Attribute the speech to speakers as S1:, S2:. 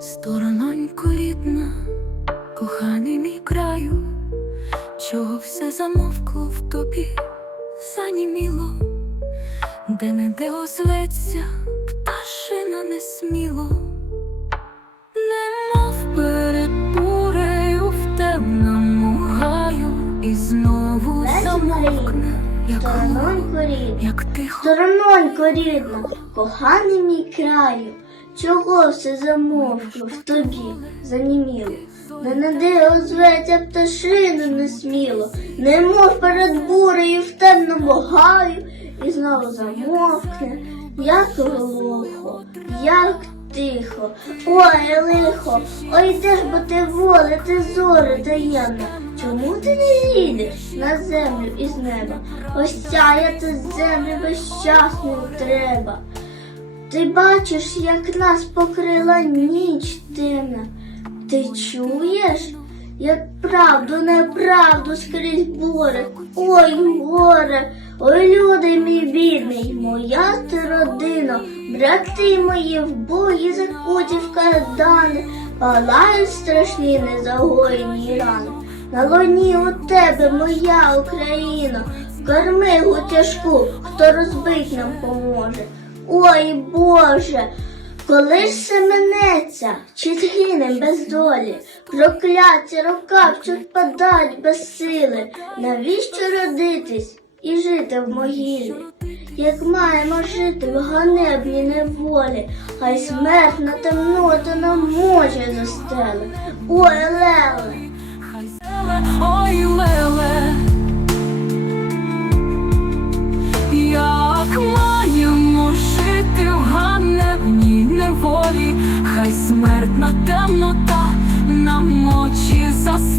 S1: Сторононько рідна, коханий мій краю, чого все замовкло в тобі, заніміло, де не де озветься пташина несміло, немов перед бурею в темному гаю, і знову замовкне, як
S2: Сторононько рідна,
S1: як тихо.
S2: сторононько рідна, коханий мій краю, чого все замовкло в тобі? Заніміло? Не нади озветься пташину несміло, немов перед бурею в темному гаю, і знову замовкне, як глухо, як тихо, ой лихо, ой де ж бо ти воле, ти зоре таємна, чому ти не зійдеш на землю із неба? Ось сяяти землю безщасною треба. Ти бачиш, як нас покрила ніч темна. Ти чуєш, як правду, неправду скрізь боре. Ой, горе, ой, люди мій бідний, моя ти родина, брати мої в бої закуті в кайдани, палають страшні незагоєні рани. На луні у тебе, моя Україна, корми тяжку, хто розбить нам поможе. Ой Боже, коли ж все минеться, чи згинем без долі, прокляття рука вчуть падать без сили, навіщо родитись і жити в могилі? Як маємо жити в ганебній неволі, хай смертна темнота нам мочі застели. Ой леле,
S1: смертна темнота нам очі засує.